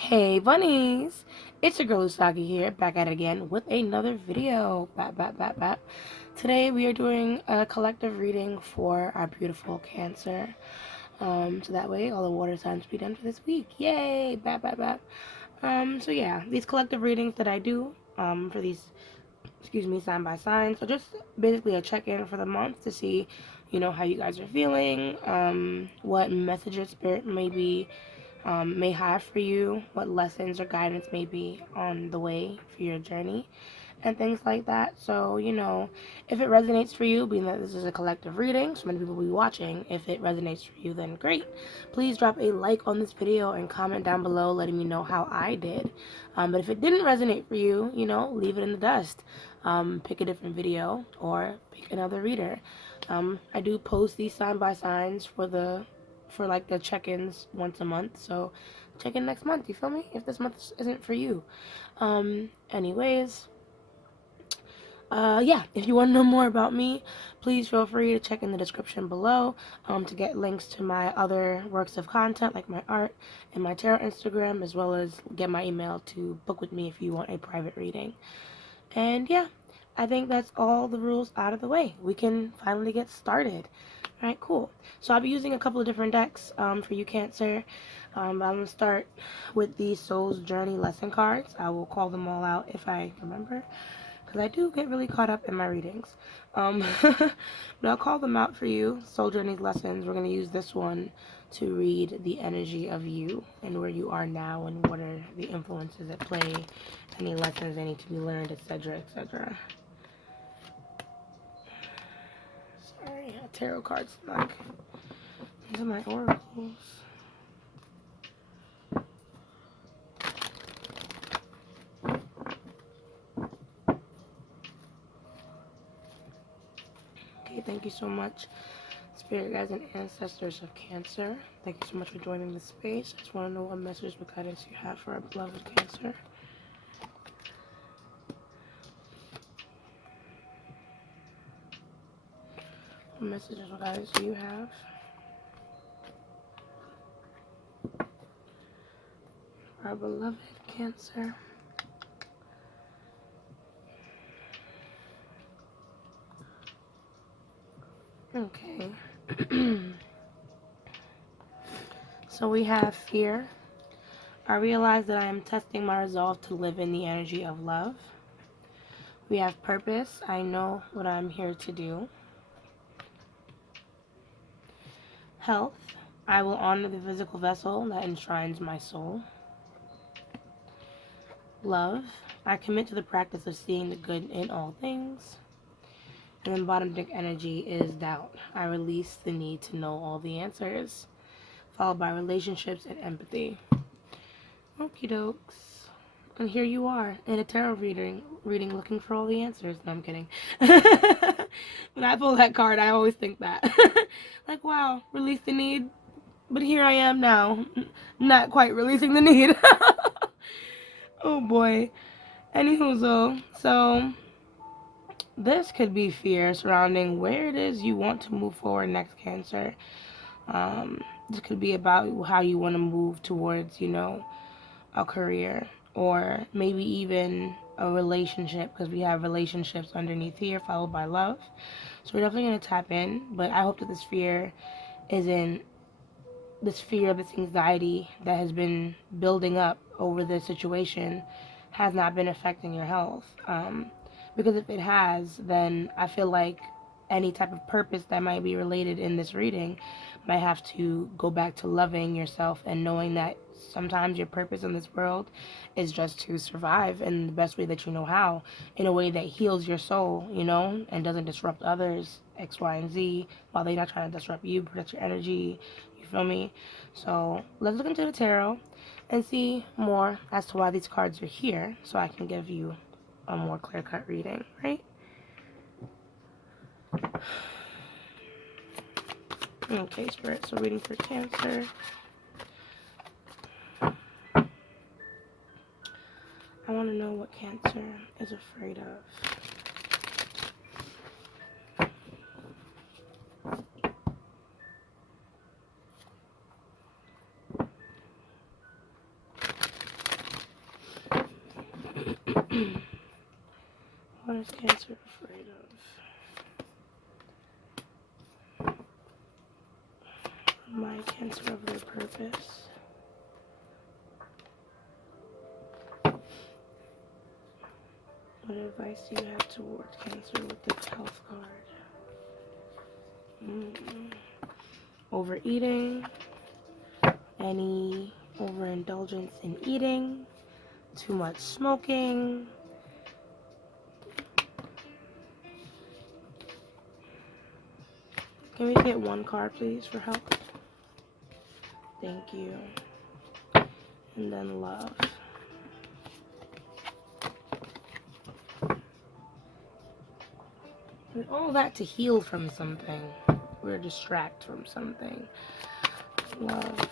Hey bunnies! It's your girl Usagi here, back at it again with another video. Bap. Today we are doing a collective reading for our beautiful Cancer. So that way all the water signs will be done for this week. Yay! Bap. So yeah, these collective readings that I do, for these, sign by sign. So just basically a check-in for the month to see, how you guys are feeling, what messages spirit may have for you, what lessons or guidance may be on the way for your journey, and things like that. So, if it resonates for you, being that this is a collective reading, so many people will be watching, if it resonates for you, then great. Please drop a like on this video and comment down below letting me know how I did. But if it didn't resonate for you, leave it in the dust. Pick a different video or pick another reader. I do post these sign by signs for like the check-ins once a month, so check in next month, you feel me, if this month isn't for you. Anyways, yeah, if you want to know more about me, please feel free to check in the description below, to get links to my other works of content like my art and my tarot Instagram, as well as get my email to book with me if you want a private reading. And yeah, I think that's all the rules out of the way. We can finally get started. Alright, cool. So I'll be using a couple of different decks for you, Cancer. I'm going to start with the Soul's Journey lesson cards. I will call them all out if I remember, because I do get really caught up in my readings. But I'll call them out for you. Soul Journey's lessons. We're going to use this one to read the energy of you and where you are now and what are the influences at play, any lessons that need to be learned, etc., etc. Sorry, tarot cards like these are my oracles. Okay, thank you so much, Spirit guides and ancestors of Cancer. Thank you so much for joining the space. I just want to know what message or guidance you have for our beloved Cancer. What messages or guidance do you have? Our beloved Cancer. Okay. So we have fear. I realize that I am testing my resolve to live in the energy of love. We have purpose. I know what I'm here to do. Health. I will honor the physical vessel that enshrines my soul. Love. I commit to the practice of seeing the good in all things. And then bottom deck energy is doubt. I release the need to know all the answers, followed by relationships and empathy. Okie dokes. And here you are in a tarot reading looking for all the answers. No, I'm kidding. When I pull that card, I always think that. Like, wow, release the need. But here I am now, not quite releasing the need. Oh boy. Anywho, so this could be fear surrounding where it is you want to move forward next, Cancer. This could be about how you want to move towards, a career, or maybe even a relationship, because we have relationships underneath here, followed by love. So we're definitely going to tap in, but I hope that this fear isn't this fear, this anxiety that has been building up over this situation has not been affecting your health. Because if it has, then I feel like any type of purpose that might be related in this reading might have to go back to loving yourself and knowing that sometimes your purpose in this world is just to survive in the best way that you know how, in a way that heals your soul, and doesn't disrupt others, X, Y, and Z, while they're not trying to disrupt you, protect your energy, you feel me? So let's look into the tarot and see more as to why these cards are here, so I can give you a more clear-cut reading, right? Okay, Spirit, so reading for Cancer. I want to know what Cancer is afraid of. What is Cancer afraid of? My Cancer of their purpose. What advice do you have towards Cancer with the health card? Overeating. Any overindulgence in eating. Too much smoking. Can we get one card, please, for health? Thank you. And then love. And all that to heal from something. Or distract from something. Love.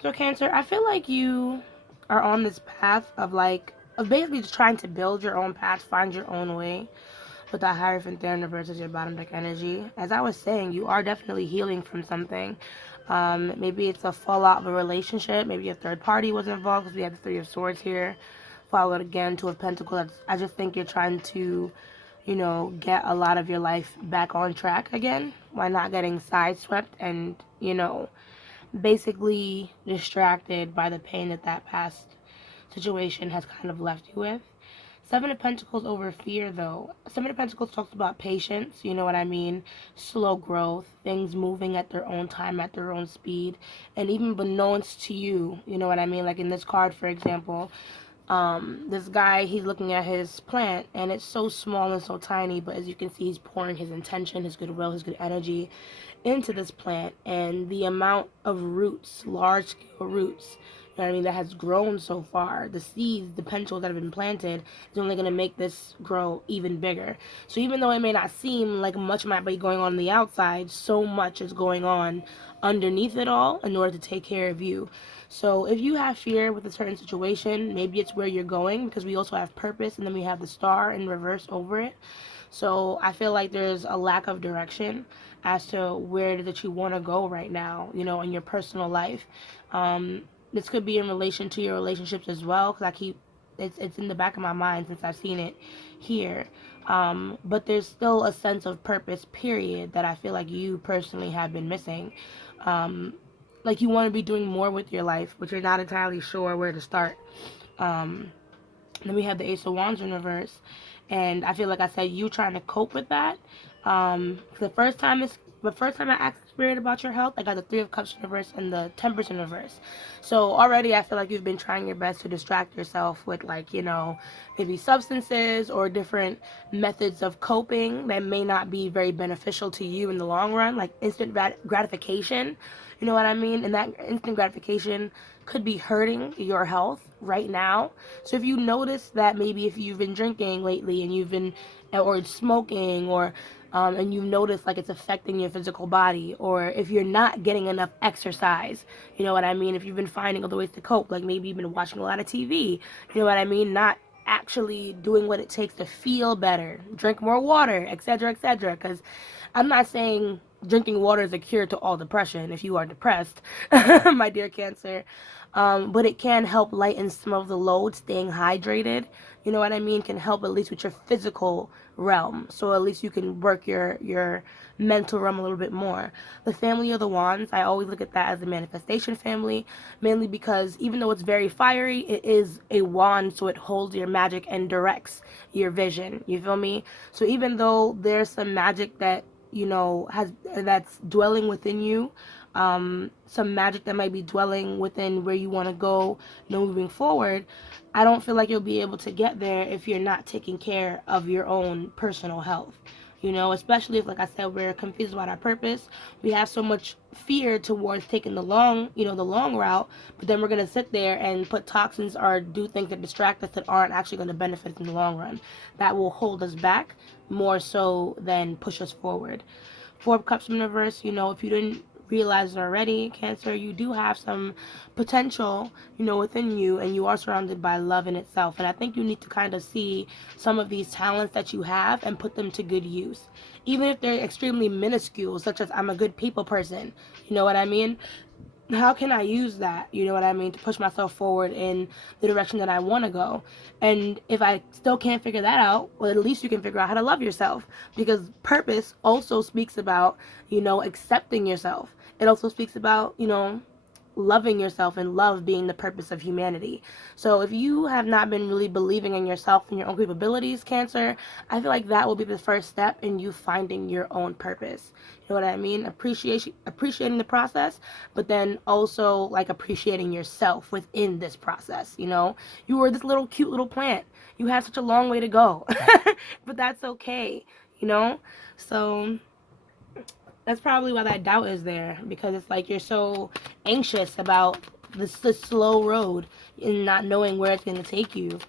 So Cancer, I feel like you are on this path of basically just trying to build your own path, find your own way with that Hierophant there in reverse as your bottom deck energy. As I was saying, you are definitely healing from something. Maybe it's a fallout of a relationship. Maybe a third party was involved because we have the Three of Swords here. Followed again, Two of Pentacles. I just think you're trying to, get a lot of your life back on track again while not getting sideswept and, basically distracted by the pain that past situation has kind of left you with. Seven of Pentacles over fear, though. Seven of Pentacles talks about patience, you know what I mean? Slow growth, things moving at their own time, at their own speed, and even unbeknownst to you, you know what I mean? Like in this card, for example, this guy, he's looking at his plant, and it's so small and so tiny, but as you can see, he's pouring his intention, his goodwill, his good energy into this plant, and the amount of roots, large scale roots, you know what I mean, that has grown so far, the seeds, the potentials that have been planted, is only going to make this grow even bigger. So even though it may not seem like much might be going on the outside, so much is going on underneath it all in order to take care of you. So if you have fear with a certain situation, maybe it's where you're going, because we also have purpose, and then we have the star in reverse over it. So I feel like there's a lack of direction as to where that you want to go right now, in your personal life. This could be in relation to your relationships as well, because it's in the back of my mind since I've seen it here. But there's still a sense of purpose, period, that I feel like you personally have been missing. Like you want to be doing more with your life, but you're not entirely sure where to start. Then we have the Ace of Wands in reverse, and I feel like I said you trying to cope with that. The first time I asked Spirit about your health, I got the Three of Cups in reverse and the Temperance in reverse. So already I feel like you've been trying your best to distract yourself with maybe substances or different methods of coping that may not be very beneficial to you in the long run, like instant gratification. You know what I mean? And that instant gratification could be hurting your health right now. So if you notice that maybe if you've been drinking lately and you've been or smoking or and you notice like it's affecting your physical body, or if you're not getting enough exercise, you know what I mean? If you've been finding other ways to cope, like maybe you've been watching a lot of TV, you know what I mean? Not actually doing what it takes to feel better, drink more water, etc., etc. Because I'm not saying drinking water is a cure to all depression if you are depressed, my dear Cancer. But it can help lighten some of the load. Staying hydrated, you know what I mean, can help at least with your physical realm. So at least you can work your mental realm a little bit more. The Family of the Wands, I always look at that as a manifestation family, mainly because even though it's very fiery, it is a wand, so it holds your magic and directs your vision. You feel me? So even though there's some magic that that's dwelling within you, some magic that might be dwelling within where you want to go, moving forward, I don't feel like you'll be able to get there if you're not taking care of your own personal health. Especially if, like I said, we're confused about our purpose. We have so much fear towards taking the long route, but then we're going to sit there and put toxins or do things that distract us that aren't actually going to benefit us in the long run. That will hold us back more so than push us forward. Four of Cups in reverse, if you didn't realized already, Cancer, you do have some potential, within you, and you are surrounded by love in itself. And I think you need to kind of see some of these talents that you have and put them to good use. Even if they're extremely minuscule, such as I'm a good people person, you know what I mean? How can I use that, to push myself forward in the direction that I want to go? And if I still can't figure that out, well, at least you can figure out how to love yourself, because purpose also speaks about, accepting yourself. It also speaks about, loving yourself, and love being the purpose of humanity. So if you have not been really believing in yourself and your own capabilities, Cancer, I feel like that will be the first step in you finding your own purpose. You know what I mean? Appreciating the process, but then also like appreciating yourself within this process. You were this little cute little plant. You have such a long way to go, but that's okay. So that's probably why that doubt is there, because it's like you're so anxious about the slow road and not knowing where it's going to take you.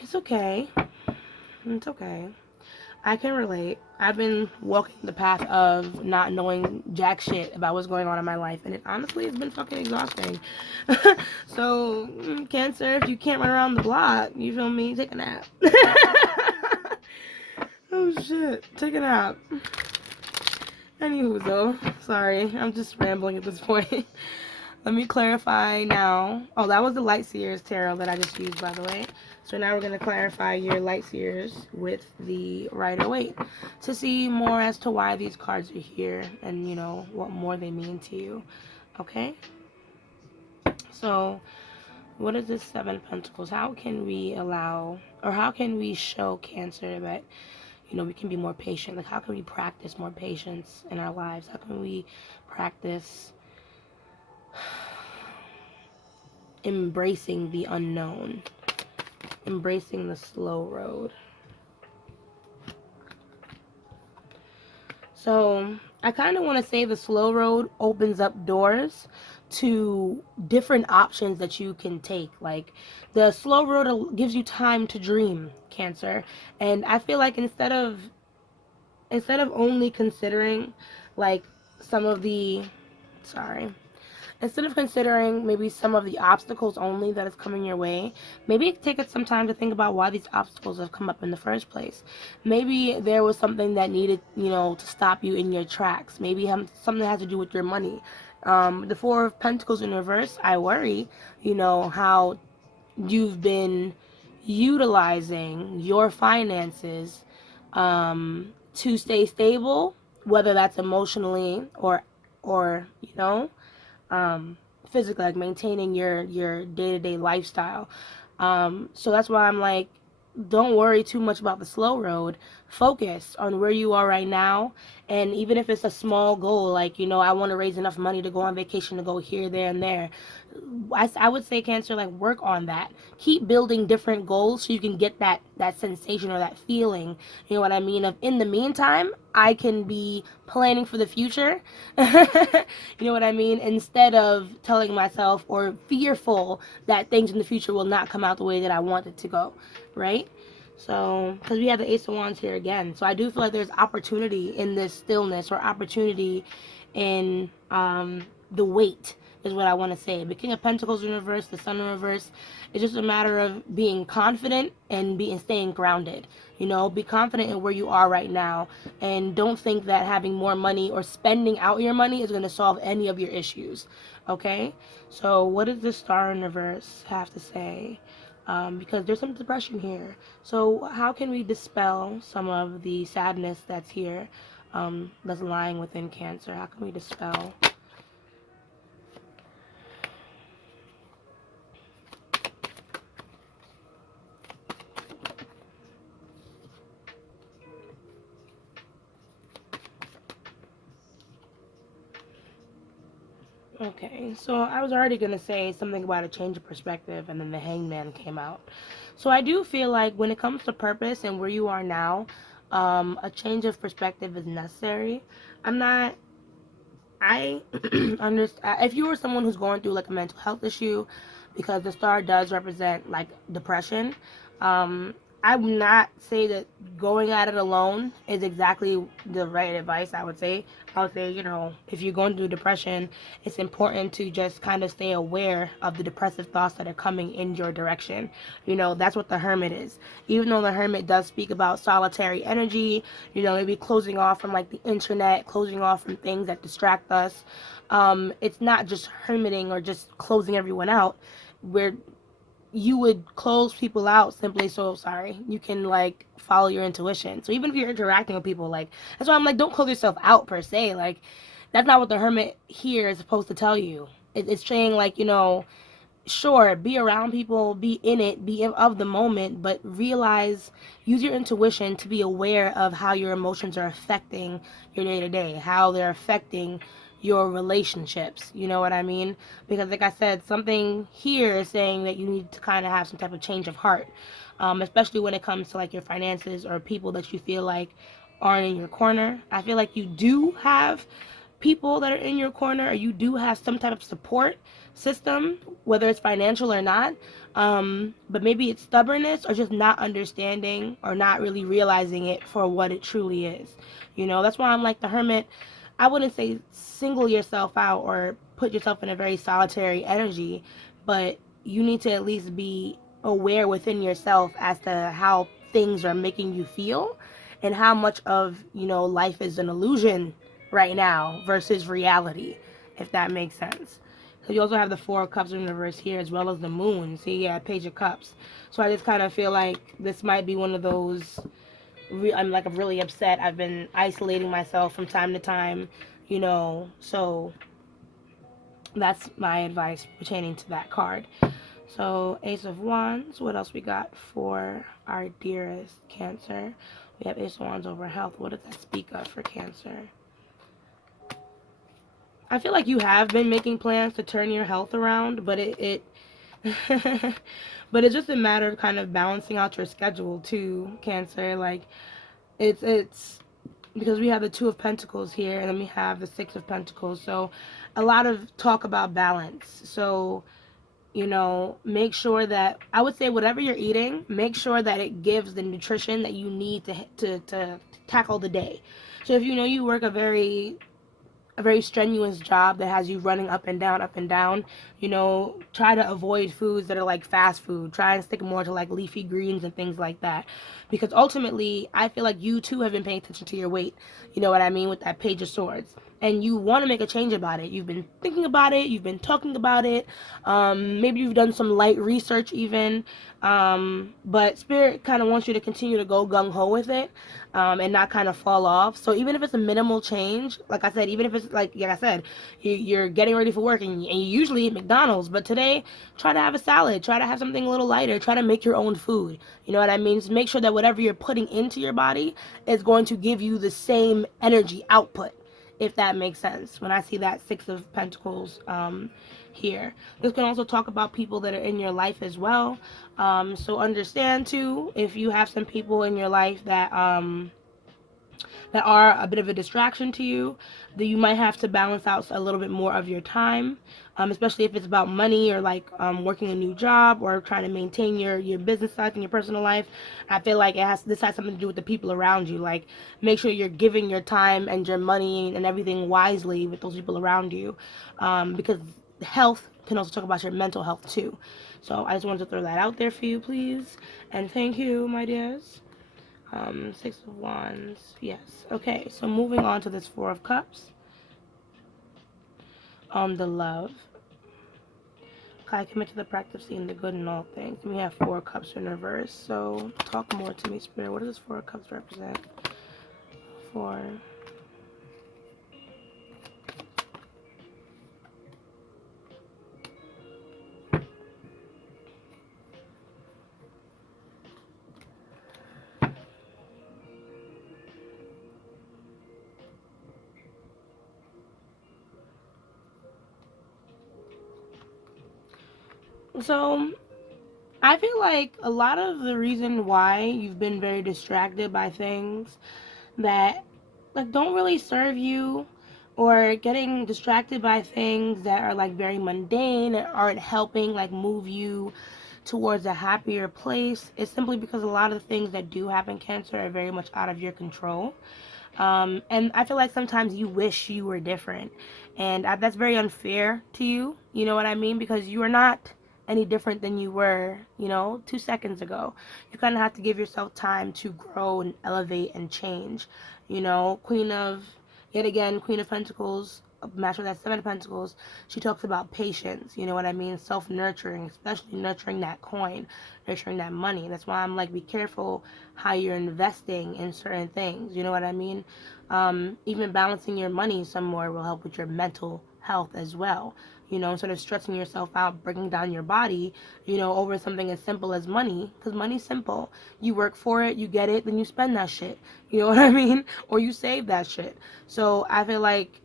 It's okay. It's okay. I can relate. I've been walking the path of not knowing jack shit about what's going on in my life, and it honestly has been fucking exhausting. So, Cancer, if you can't run around the block, you feel me? Take a nap. Oh shit, take a nap. Anywho, though, sorry, I'm just rambling at this point. Let me clarify now. Oh, that was the Light Seers tarot that I just used, by the way. So now we're going to clarify your Light Seers with the Rider-Waite to see more as to why these cards are here and, what more they mean to you. Okay? So, what is this Seven of Pentacles? How can we allow, or how can we show Cancer that, we can be more patient? Like, how can we practice more patience in our lives? How can we practice embracing the unknown, embracing the slow road? So I kind of want to say the slow road opens up doors to different options that you can take. Like, the slow road gives you time to dream, Cancer. And I feel like instead of only considering like some of the instead of considering maybe some of the obstacles only that is coming your way, maybe take it some time to think about why these obstacles have come up in the first place. Maybe there was something that needed, to stop you in your tracks. Maybe something that has to do with your money. The Four of Pentacles in reverse, I worry, how you've been utilizing your finances to stay stable, whether that's emotionally or physically, like maintaining your day-to-day lifestyle. So that's why I'm like, don't worry too much about the slow road. Focus on where you are right now. And even if it's a small goal, like, I want to raise enough money to go on vacation, to go here, there, and there. I would say, Cancer, like, work on that. Keep building different goals so you can get that sensation or that feeling, you know what I mean, of, in the meantime, I can be planning for the future. You know what I mean? Instead of telling myself or fearful that things in the future will not come out the way that I want it to go, right? So, because we have the Ace of Wands here again. So I do feel like there's opportunity in this stillness, or opportunity in the wait, is what I want to say. The King of Pentacles in reverse, the Sun in reverse. It's just a matter of being confident and staying grounded. Be confident in where you are right now, and don't think that having more money or spending out your money is going to solve any of your issues. Okay? So what does this Star in reverse have to say? Because there's some depression here. So how can we dispel some of the sadness that's here, that's lying within Cancer? How can we dispel? Okay, so I was already going to say something about a change of perspective, and then the Hangman came out. So I do feel like when it comes to purpose and where you are now, a change of perspective is necessary. I understand if you were someone who's going through like a mental health issue, because the star does represent like depression. I would not say that going at it alone is exactly the right advice. I would say, if you're going through depression, it's important to just kind of stay aware of the depressive thoughts that are coming in your direction. That's what the hermit is. Even though the hermit does speak about solitary energy, maybe closing off from like the internet, closing off from things that distract us. It's not just hermiting or just closing everyone out. We're you would close people out simply so sorry you can like follow your intuition. So even if you're interacting with people, like that's why I'm like, don't close yourself out per se. Like that's not what the hermit here is supposed to tell you. It's saying like, sure, be around people, be in it, of the moment, but use your intuition to be aware of how your emotions are affecting your day to day, how they're affecting your relationships. You know what I mean? Because, like I said, something here is saying that you need to kind of have some type of change of heart, especially when it comes to like your finances or people that you feel like aren't in your corner. I feel like you do have people that are in your corner, or you do have some type of support system, whether it's financial or not. But maybe it's stubbornness or just not understanding or not really realizing it for what it truly is. That's why I'm like the hermit. I wouldn't say single yourself out or put yourself in a very solitary energy, but you need to at least be aware within yourself as to how things are making you feel and how much of, life is an illusion right now versus reality, if that makes sense. So you also have the Four of Cups in reverse here, as well as the Moon. See, yeah, Page of Cups. So I just kind of feel like this might be one of those. I'm really upset. I've been isolating myself from time to time, So that's my advice pertaining to that card. So Ace of Wands. What else we got for our dearest Cancer? We have Ace of Wands over health. What does that speak of for Cancer? I feel like you have been making plans to turn your health around, but it but it's just a matter of kind of balancing out your schedule too, Cancer. Like it's because we have the Two of Pentacles here and then we have the Six of Pentacles. So a lot of talk about balance. So, make sure that, I would say, whatever you're eating, make sure that it gives the nutrition that you need to tackle the day. So if you work a very strenuous job that has you running up and down, try to avoid foods that are like fast food. Try and stick more to like leafy greens and things like that. Because ultimately, I feel like you too have been paying attention to your weight. You know what I mean? With that Page of Swords. And you want to make a change about it. You've been thinking about it. You've been talking about it. Maybe you've done some light research even. But Spirit kind of wants you to continue to go gung-ho with it, and not kind of fall off. So even if it's a minimal change, like I said, even if it's like I said, you're getting ready for work and you usually eat McDonald's, but today try to have a salad, try to have something a little lighter, try to make your own food. You know what I mean? Just make sure that whatever you're putting into your body is going to give you the same energy output, if that makes sense. When I see that Six of Pentacles here, this can also talk about people that are in your life as well. So understand too, if you have some people in your life that are a bit of a distraction to you, that you might have to balance out a little bit more of your time, especially if it's about money or like working a new job or trying to maintain your business life and your personal life. I feel like this has something to do with the people around you. Like, make sure you're giving your time and your money and everything wisely with those people around you, because health can also talk about your mental health too. So I just wanted to throw that out there for you, please, and thank you, my dears. Six of Wands, yes. Okay, so moving on to this Four of Cups. The love. I commit to the practice of seeing the good in all things. And we have Four of Cups in reverse. So talk more to me, Spirit. What does this Four of Cups represent? For so I feel like a lot of the reason why you've been very distracted by things that like don't really serve you, or getting distracted by things that are like very mundane and aren't helping like move you towards a happier place is simply because a lot of the things that do happen, Cancer, are very much out of your control. And I feel like sometimes you wish you were different. And that's very unfair to you. You know what I mean? Because you are not any different than you were, 2 seconds ago. You kind of have to give yourself time to grow and elevate and change. Yet again, Queen of Pentacles, match with that Seven of Pentacles, she talks about patience, you know what I mean? Self-nurturing, especially nurturing that coin, nurturing that money. That's why I'm like, be careful how you're investing in certain things, you know what I mean? Even balancing your money some more will help with your mental health as well. Instead of stressing yourself out, bringing down your body, over something as simple as money, because money's simple. You work for it, you get it, then you spend that shit. You know what I mean? Or you save that shit. So I feel like,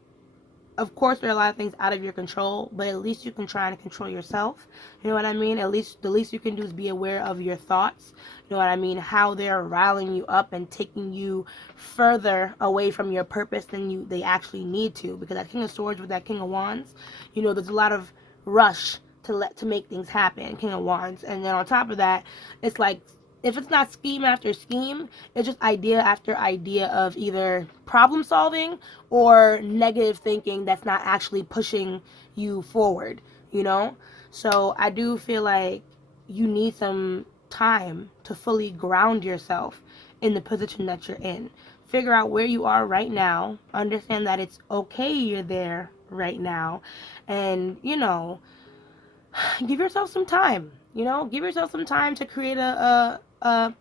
of course, there are a lot of things out of your control, but at least you can try and control yourself. You know what I mean? At least the least you can do is be aware of your thoughts. You know what I mean? How they're riling you up and taking you further away from your purpose than they actually need to. Because that King of Swords with that King of Wands, there's a lot of rush to make things happen, King of Wands. And then on top of that, it's like, if it's not scheme after scheme, it's just idea after idea of either problem solving or negative thinking that's not actually pushing you forward, So I do feel like you need some time to fully ground yourself in the position that you're in. Figure out where you are right now. Understand that it's okay you're there right now. And, give yourself some time. Give yourself some time to create a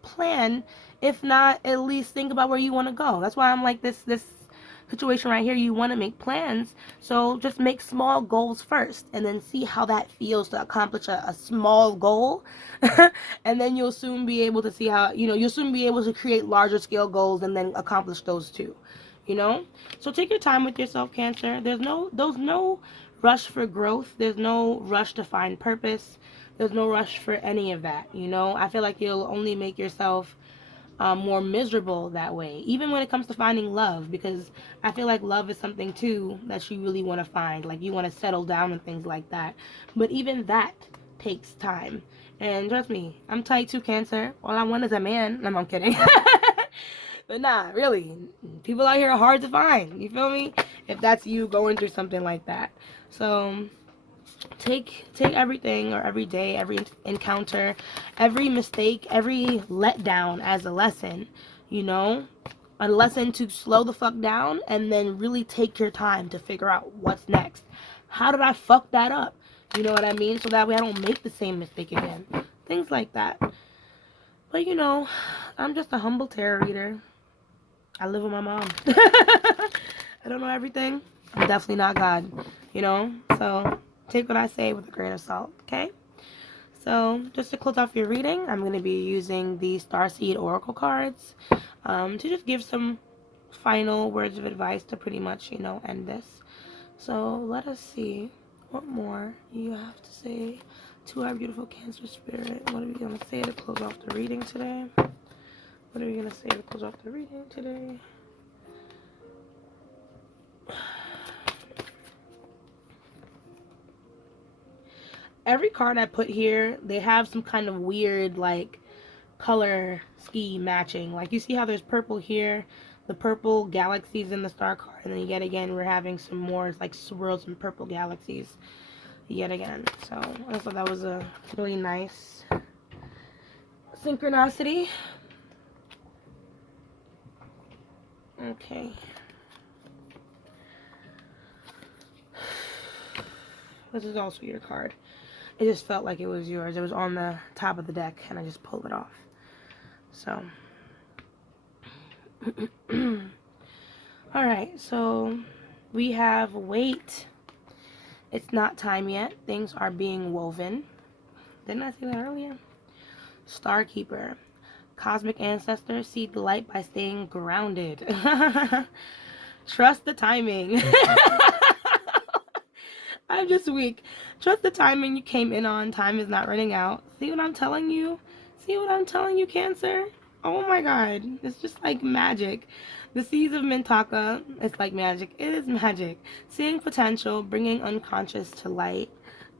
plan. If not, at least think about where you want to go. That's why I'm like this situation right here. You want to make plans, so just make small goals first, and then see how that feels to accomplish a small goal, and then you'll soon be able to see how you'll soon be able to create larger scale goals and then accomplish those too. So take your time with yourself, Cancer. There's no rush for growth. There's no rush to find purpose. There's no rush for any of that. I feel like you'll only make yourself more miserable that way, even when it comes to finding love, because I feel like love is something too that you really want to find. Like, you want to settle down and things like that. But even that takes time. And trust me, I'm tight to, Cancer. All I want is a man. No, I'm kidding. But nah, really, people out here are hard to find. You feel me? If that's you going through something like that. So take everything, or every day, every encounter, every mistake, every letdown as a lesson. A lesson to slow the fuck down and then really take your time to figure out what's next. How did I fuck that up? You know what I mean? So that way I don't make the same mistake again. Things like that. But I'm just a humble tarot reader. I live with my mom. I don't know everything. I'm definitely not God, So take what I say with a grain of salt, okay? So just to close off your reading, I'm going to be using the Starseed Oracle cards to just give some final words of advice to pretty much, end this. So let us see what more you have to say to our beautiful Cancer spirit. What are we going to say to close off the reading today? What are we going to say to close off the reading today? Every card I put here, they have some kind of weird, like, color scheme matching. Like, you see how there's purple here? The purple galaxies in the star card. And then yet again, we're having some more, like, swirls and purple galaxies yet again. So I thought that was a really nice synchronicity. Okay. This is also your card. It just felt like it was yours. It was on the top of the deck, and I just pulled it off. So. Alright, so we have wait. It's not time yet. Things are being woven. Didn't I say that earlier? Starkeeper. Cosmic ancestors seek the light by staying grounded. Trust the timing. I'm just weak. Trust the timing you came in on. Time is not running out. See what I'm telling you? See what I'm telling you, Cancer? Oh my god. It's just like magic. The seeds of Mintaka, it's like magic. It is magic. Seeing potential, bringing unconscious to light.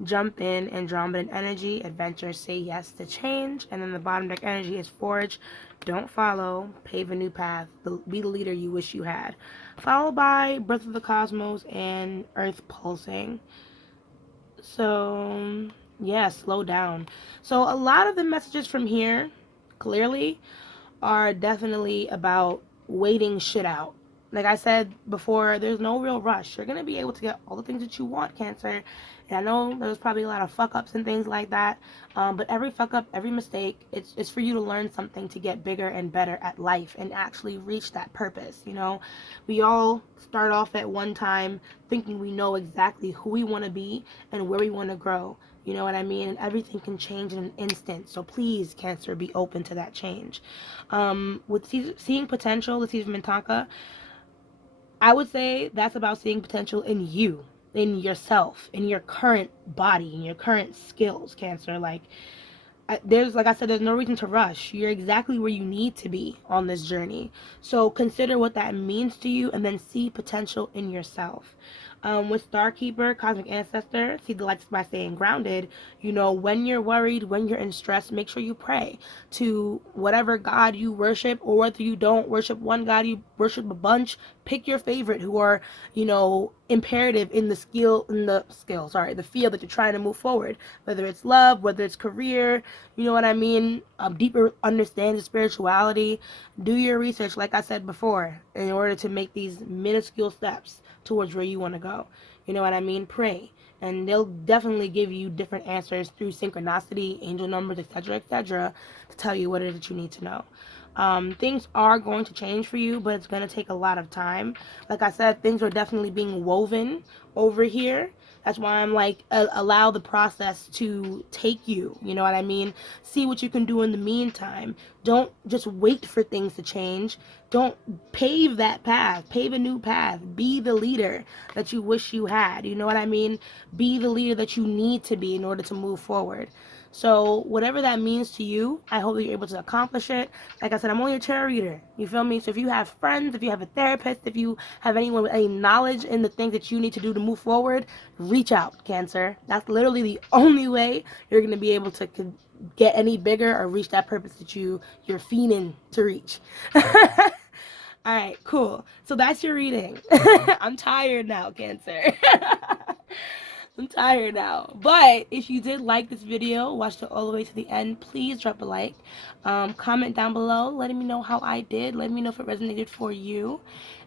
Jump in, Andromedan energy, adventure, say yes to change. And then the bottom deck energy is forge, don't follow, pave a new path, be the leader you wish you had. Followed by birth of the cosmos and earth pulsing. So, yeah, slow down. So, a lot of the messages from here, clearly, are definitely about waiting shit out. Like I said before, there's no real rush. You're gonna be able to get all the things that you want, Cancer. And I know there's probably a lot of fuck ups and things like that. But every fuck up, every mistake, it's for you to learn something to get bigger and better at life and actually reach that purpose. You know, we all start off at one time thinking we know exactly who we want to be and where we want to grow. You know what I mean? And everything can change in an instant. So please, Cancer, be open to that change. With seeing potential, the season Mintaka, I would say that's about seeing potential in you, in yourself, in your current body, in your current skills, Cancer. Like, there's, like I said, there's no reason to rush. You're exactly where you need to be on this journey. So consider what that means to you and then see potential in yourself. With Starkeeper, Cosmic Ancestor, see the lights by staying grounded. You know, when you're worried, when you're in stress, make sure you pray to whatever God you worship, or whether you don't worship one God, you worship a bunch. Pick your favorite who are, you know, imperative in the the field that you're trying to move forward. Whether it's love, whether it's career, you know what I mean? Deeper understanding of spirituality. Do your research, like I said before, in order to make these minuscule steps towards where you want to go. You know what I mean? Pray. And they'll definitely give you different answers through synchronicity, angel numbers, etc., to tell you what it is that you need to know. Things are going to change for you, but it's going to take a lot of time. Like I said, things are definitely being woven over here. That's why I'm like, allow the process to take you. You know what I mean? See what you can do in the meantime. Don't just wait for things to change. Don't pave that path. Pave a new path. Be the leader that you wish you had. You know what I mean? Be the leader that you need to be in order to move forward. So whatever that means to you, I hope that you're able to accomplish it. Like I said, I'm only a tarot reader. You feel me? So if you have friends, if you have a therapist, if you have anyone with any knowledge in the things that you need to do to move forward, reach out, Cancer. That's literally the only way you're going to be able to get any bigger or reach that purpose that you're fiending to reach. All right, cool. So that's your reading. I'm tired now, Cancer. I'm tired now. But if you did like this video, watch it all the way to the end, please drop a like. Comment down below, letting me know how I did. Let me know if it resonated for you.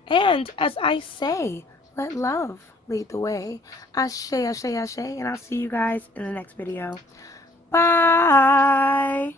And as I say, let love lead the way. Ashe, ashe, ashe. And I'll see you guys in the next video. Bye.